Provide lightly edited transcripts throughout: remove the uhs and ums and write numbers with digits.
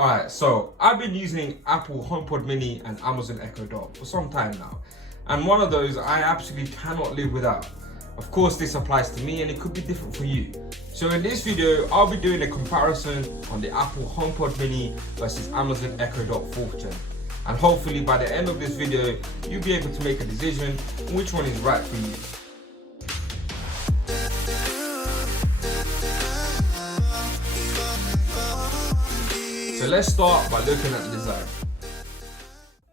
Alright, so I've been using Apple HomePod Mini and Amazon Echo Dot for some time now. And one of those I absolutely cannot live without. Of course, this applies to me and it could be different for you. So in this video, I'll be doing a comparison on the Apple HomePod Mini versus Amazon Echo Dot 4th Gen. And hopefully by the end of this video, you'll be able to make a decision on which one is right for you. So let's start by looking at the design.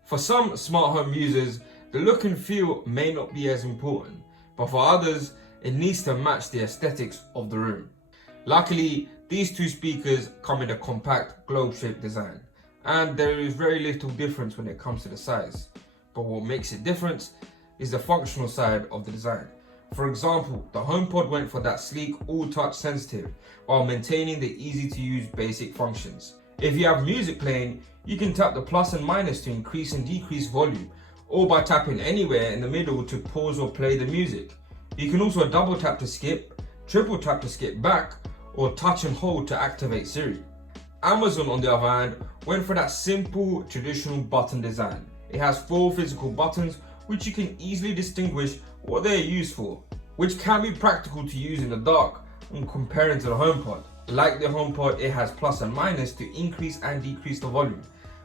For some smart home users, the look and feel may not be as important, but for others, it needs to match the aesthetics of the room. Luckily, these two speakers come in a compact globe-shaped design, and there is very little difference when it comes to the size. But what makes it different is the functional side of the design. For example, the HomePod went for that sleek, all-touch sensitive, while maintaining the easy-to-use basic functions. If you have music playing, you can tap the plus and minus to increase and decrease volume, or by tapping anywhere in the middle to pause or play the music. You can also double tap to skip, triple tap to skip back, or touch and hold to activate Siri. Amazon, on the other hand, went for that simple, traditional button design. It has 4 physical buttons which you can easily distinguish what they are used for, which can be practical to use in the dark when comparing to the HomePod. Like the HomePod, it has plus and minus to increase and decrease the volume,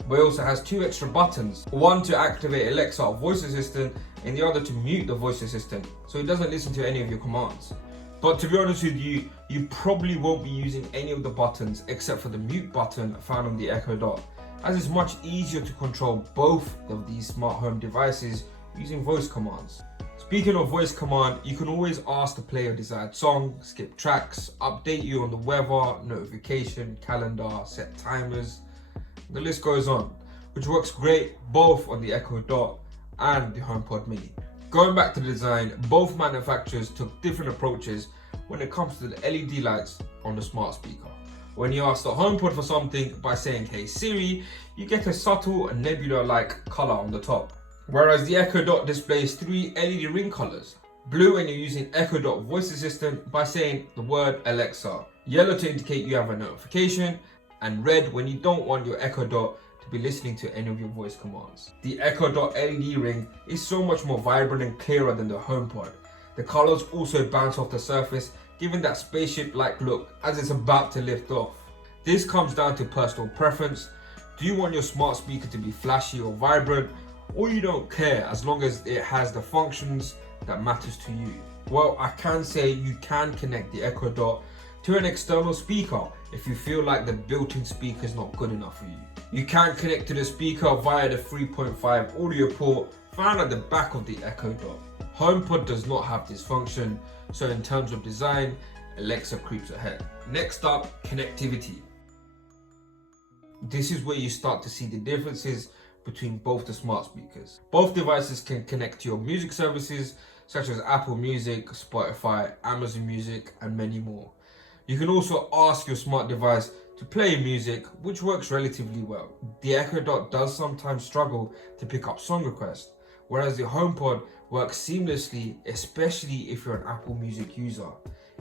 but it also has 2 extra buttons, one to activate Alexa voice assistant and the other to mute the voice assistant, so it doesn't listen to any of your commands. But to be honest with you, you probably won't be using any of the buttons except for the mute button found on the Echo Dot, as it's much easier to control both of these smart home devices using voice commands. Speaking of voice command, you can always ask to play a desired song, skip tracks, update you on the weather, notification, calendar, set timers. The list goes on, which works great both on the Echo Dot and the HomePod Mini. Going back to the design, both manufacturers took different approaches when it comes to the LED lights on the smart speaker. When you ask the HomePod for something by saying "Hey Siri," you get a subtle and nebula-like color on the top. Whereas the Echo Dot displays 3 LED ring colors. Blue when you're using Echo Dot voice assistant by saying the word Alexa. Yellow to indicate you have a notification. And red when you don't want your Echo Dot to be listening to any of your voice commands. The Echo Dot LED ring is so much more vibrant and clearer than the HomePod. The colors also bounce off the surface, giving that spaceship-like look as it's about to lift off. This comes down to personal preference. Do you want your smart speaker to be flashy or vibrant, or you don't care as long as it has the functions that matters to you? Well, I can say you can connect the Echo Dot to an external speaker if you feel like the built-in speaker is not good enough for you. You can connect to the speaker via the 3.5 audio port found at the back of the Echo Dot. HomePod does not have this function, so in terms of design, Alexa creeps ahead. Next up, connectivity. This is where you start to see the differences between both the smart speakers. Both devices can connect to your music services such as Apple Music, Spotify, Amazon Music, and many more. You can also ask your smart device to play music, which works relatively well. The Echo Dot does sometimes struggle to pick up song requests, whereas the HomePod works seamlessly, especially if you're an Apple Music user.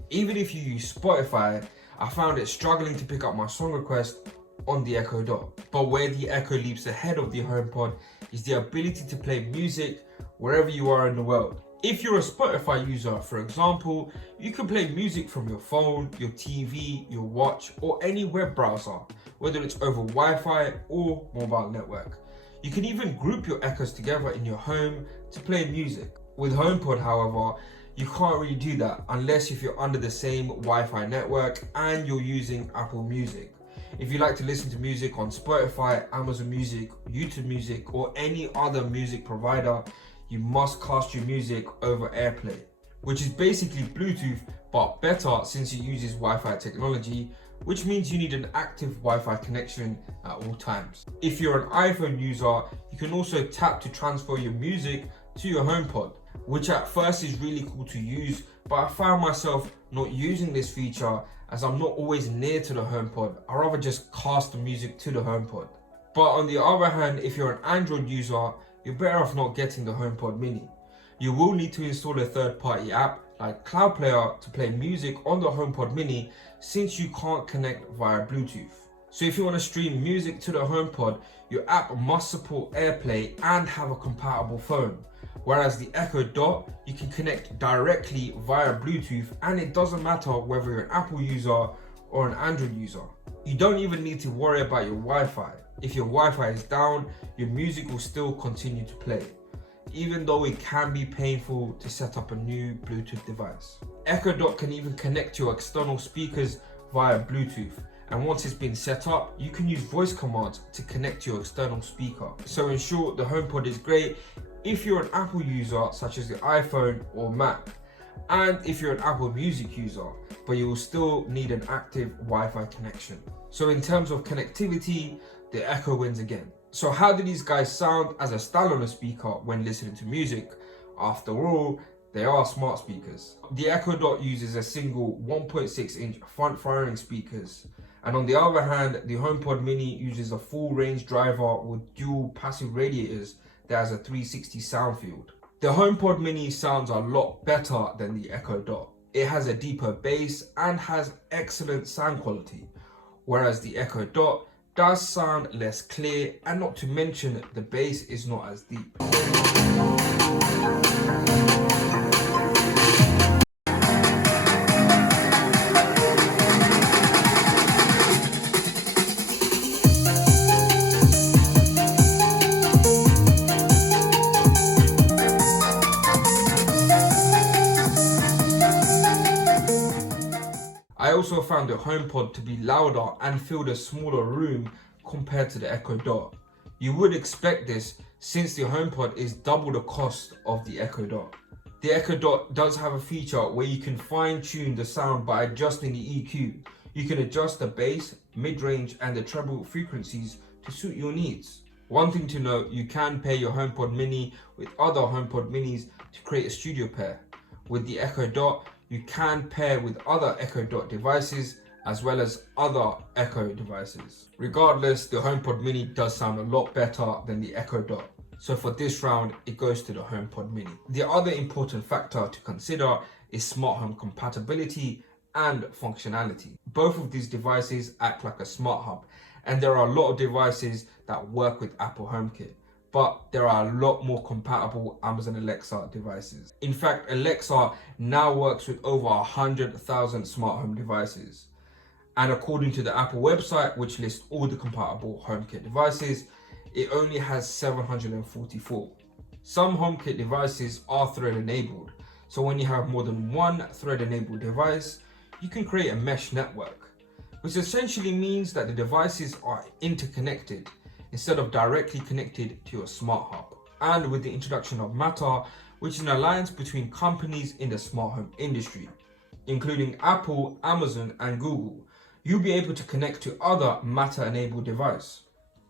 Even if you use Spotify, I found it struggling to pick up my song request on the Echo Dot. But where the Echo leaps ahead of the HomePod is the ability to play music wherever you are in the world. If you're a Spotify user, for example, you can play music from your phone, your TV, your watch, or any web browser, whether it's over Wi-Fi or mobile network. You can even group your Echoes together in your home to play music. With HomePod, however, you can't really do that unless if you're under the same Wi-Fi network and you're using Apple Music. If you like to listen to music on Spotify, Amazon Music, YouTube Music, or any other music provider, you must cast your music over AirPlay, which is basically Bluetooth but better since it uses Wi-Fi technology, which means you need an active Wi-Fi connection at all times. If you're an iPhone user, you can also tap to transfer your music to your HomePod, which at first is really cool to use, but I found myself not using this feature as I'm not always near to the HomePod. I rather just cast the music to the HomePod. But on the other hand, if you're an Android user, you're better off not getting the HomePod Mini. You will need to install a third-party app like Cloud Player to play music on the HomePod Mini since you can't connect via Bluetooth. So if you want to stream music to the HomePod, your app must support AirPlay and have a compatible phone. Whereas the Echo Dot, you can connect directly via Bluetooth, and it doesn't matter whether you're an Apple user or an Android user. You don't even need to worry about your Wi-Fi. If your Wi-Fi is down, your music will still continue to play, even though it can be painful to set up a new Bluetooth device. Echo Dot can even connect to your external speakers via Bluetooth, and once it's been set up, you can use voice commands to connect to your external speaker. So in short, the HomePod is great if you're an Apple user such as the iPhone or Mac, and if you're an Apple Music user, but you will still need an active Wi-Fi connection. So in terms of connectivity, the Echo wins again. So how do these guys sound as a standalone speaker when listening to music? After all, they are smart speakers. The Echo Dot uses a single 1.6-inch front-firing speakers, and on the other hand, the HomePod Mini uses a full-range driver with dual passive radiators that has a 360 sound field. The HomePod Mini sounds a lot better than the Echo Dot. It has a deeper bass and has excellent sound quality, whereas the Echo Dot does sound less clear, and not to mention the bass is not as deep. I also found the HomePod to be louder and filled a smaller room compared to the Echo Dot. You would expect this since the HomePod is double the cost of the Echo Dot. The Echo Dot does have a feature where you can fine-tune the sound by adjusting the EQ. You can adjust the bass, mid-range and the treble frequencies to suit your needs. One thing to note, you can pair your HomePod Mini with other HomePod Minis to create a studio pair. With the Echo Dot, you can pair with other Echo Dot devices as well as other Echo devices. Regardless, the HomePod Mini does sound a lot better than the Echo Dot. So for this round, it goes to the HomePod Mini. The other important factor to consider is smart home compatibility and functionality. Both of these devices act like a smart hub, and there are a lot of devices that work with Apple HomeKit, but there are a lot more compatible Amazon Alexa devices. In fact, Alexa now works with over 100,000 smart home devices. And according to the Apple website, which lists all the compatible HomeKit devices, it only has 744. Some HomeKit devices are thread enabled. So when you have more than one thread enabled device, you can create a mesh network, which essentially means that the devices are interconnected instead of directly connected to your smart hub. And with the introduction of Matter, which is an alliance between companies in the smart home industry, including Apple, Amazon, and Google, you'll be able to connect to other Matter-enabled devices.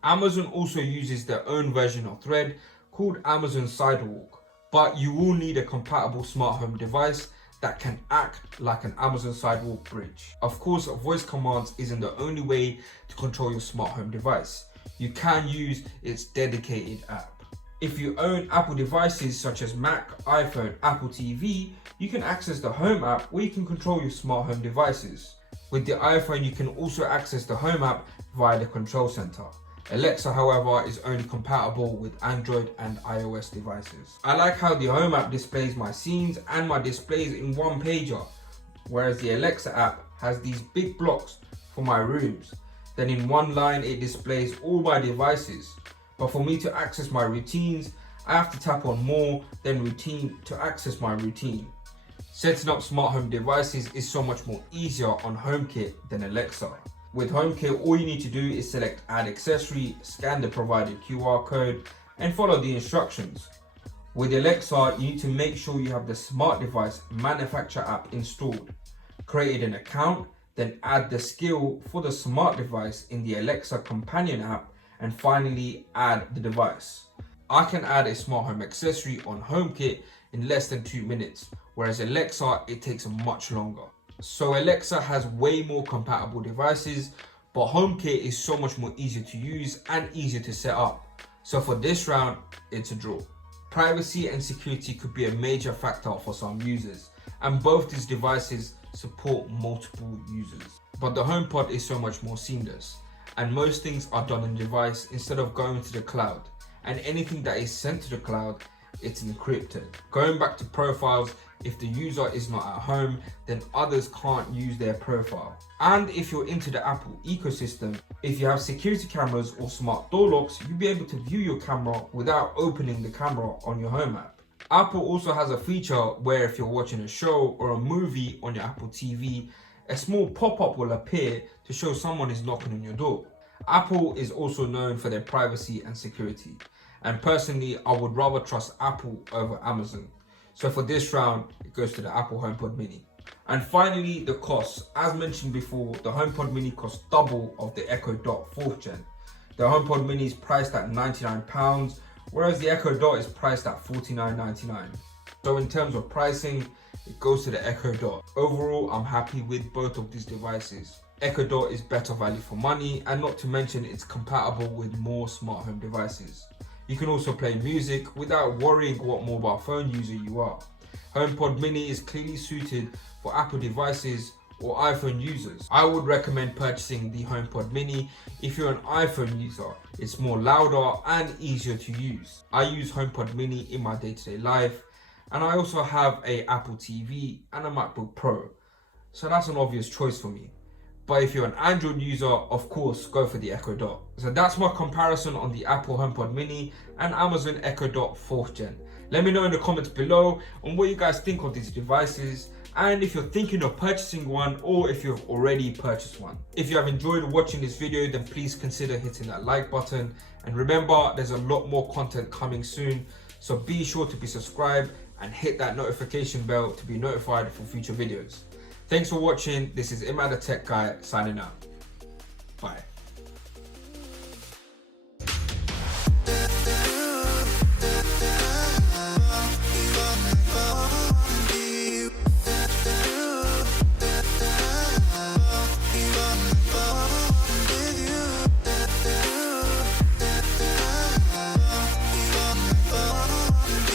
Amazon also uses their own version of Thread called Amazon Sidewalk, but you will need a compatible smart home device that can act like an Amazon Sidewalk bridge. Of course, voice commands isn't the only way to control your smart home device. You can use its dedicated app. If you own Apple devices such as Mac, iPhone, Apple TV, you can access the Home app where you can control your smart home devices. With the iPhone, you can also access the Home app via the control center. Alexa, however, is only compatible with Android and iOS devices. I like how the Home app displays my scenes and my displays in one pager, whereas the Alexa app has these big blocks for my rooms. Then in one line, it displays all my devices. But for me to access my routines, I have to tap on More, then Routine to access my routine. Setting up smart home devices is so much more easier on HomeKit than Alexa. With HomeKit, all you need to do is select Add Accessory, scan the provided QR code, and follow the instructions. With Alexa, you need to make sure you have the smart device manufacturer app installed, create an account, then add the skill for the smart device in the Alexa companion app, and finally add the device. I can add a smart home accessory on HomeKit in less than 2 minutes, whereas Alexa, it takes much longer. So Alexa has way more compatible devices, but HomeKit is so much more easier to use and easier to set up. So for this round, it's a draw. Privacy and security could be a major factor for some users, and both these devices support multiple users. But the HomePod is so much more seamless, and most things are done on the device instead of going to the cloud. And anything that is sent to the cloud, it's encrypted. Going back to profiles, if the user is not at home, then others can't use their profile. And if you're into the Apple ecosystem, if you have security cameras or smart door locks, you'll be able to view your camera without opening the camera on your Home app. Apple also has a feature where if you're watching a show or a movie on your Apple TV, a small pop-up will appear to show someone is knocking on your door. Apple is also known for their privacy and security. And personally, I would rather trust Apple over Amazon. So for this round, it goes to the Apple HomePod Mini. And finally, the costs. As mentioned before, the HomePod Mini costs double of the Echo Dot 4th gen. The HomePod Mini is priced at £99, whereas the Echo Dot is priced at $49.99. So in terms of pricing, it goes to the Echo Dot. Overall, I'm happy with both of these devices. Echo Dot is better value for money, and not to mention it's compatible with more smart home devices. You can also play music without worrying what mobile phone user you are. HomePod Mini is clearly suited for Apple devices or iPhone users. I would recommend purchasing the HomePod Mini if you're an iPhone user. It's more louder and easier to use. I use HomePod Mini in my day-to-day life, and I also have a Apple TV and a MacBook Pro, so that's an obvious choice for me. But if you're an Android user, of course, go for the Echo Dot. So that's my comparison on the Apple HomePod Mini and Amazon Echo Dot 4th gen. Let me know in the comments below on what you guys think of these devices, and if you're thinking of purchasing one or if you've already purchased one. If you have enjoyed watching this video, then please consider hitting that like button. And remember, there's a lot more content coming soon, so be sure to be subscribed and hit that notification bell to be notified for future videos. Thanks for watching. This is Imad the Tech Guy signing out. Bye.